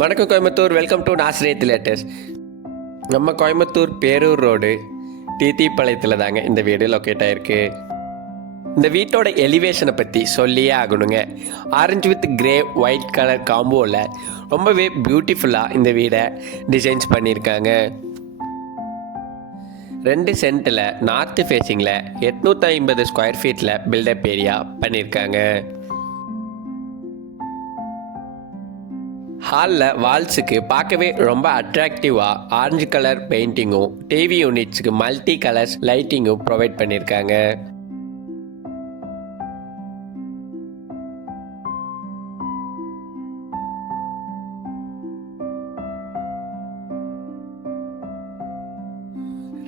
வணக்கம் Coimbatore, welcome to Nazareth latest. நம்ம Coimbatore Perur road டிடிப்பாளையத்தில் தாங்க இந்த வீடு லொக்கேட் ஆகிருக்கு. இந்த வீட்டோட எலிவேஷனை பற்றி சொல்லியே ஆகணுங்க. Orange with grey white colour காம்போவில் ரொம்பவே பியூட்டிஃபுல்லாக இந்த வீடை டிசைன்ஸ் பண்ணியிருக்காங்க. 2 சென்ட்டில் நார்த்து ஃபேஸிங்கில் 850 ஸ்கொயர் ஃபீட்டில் பில்டப் ஏரியா பண்ணியிருக்காங்க. ஹாலில் வால்ஸுக்கு பார்க்கவே ரொம்ப அட்ராக்டிவாக ஆரஞ்சு கலர் பெயிண்டிங்கும் டிவி யூனிட்ஸுக்கு மல்டி கலர்ஸ் லைட்டிங்கும் ப்ரொவைட் பண்ணியிருக்காங்க.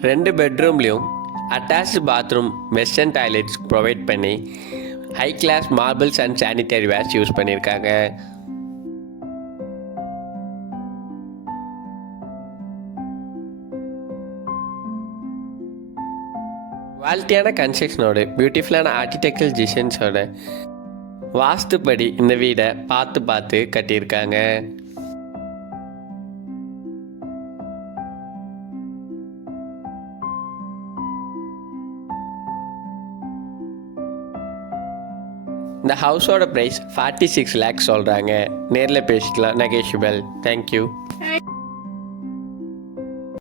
ரெண்டு பெட்ரூம்லேயும் attached bathroom western toilets provide பண்ணி high class marbles and sanitary wares use பண்ணியிருக்காங்க. குவாலிட்டியான கன்ஸ்ட்ரக்ஷனோட பியூட்டிஃபுல்லான ஆர்கிடெக்சரல் டிசைன்ஸோட வாஸ்துப்படி இந்த வீடை பார்த்து கட்டியிருக்காங்க. இந்த ஹவுஸோட ப்ரைஸ் 46 lakhs சொல்கிறாங்க. நேரில் பேசிக்கலாம், நெகோஷியபிள். தேங்க்யூ.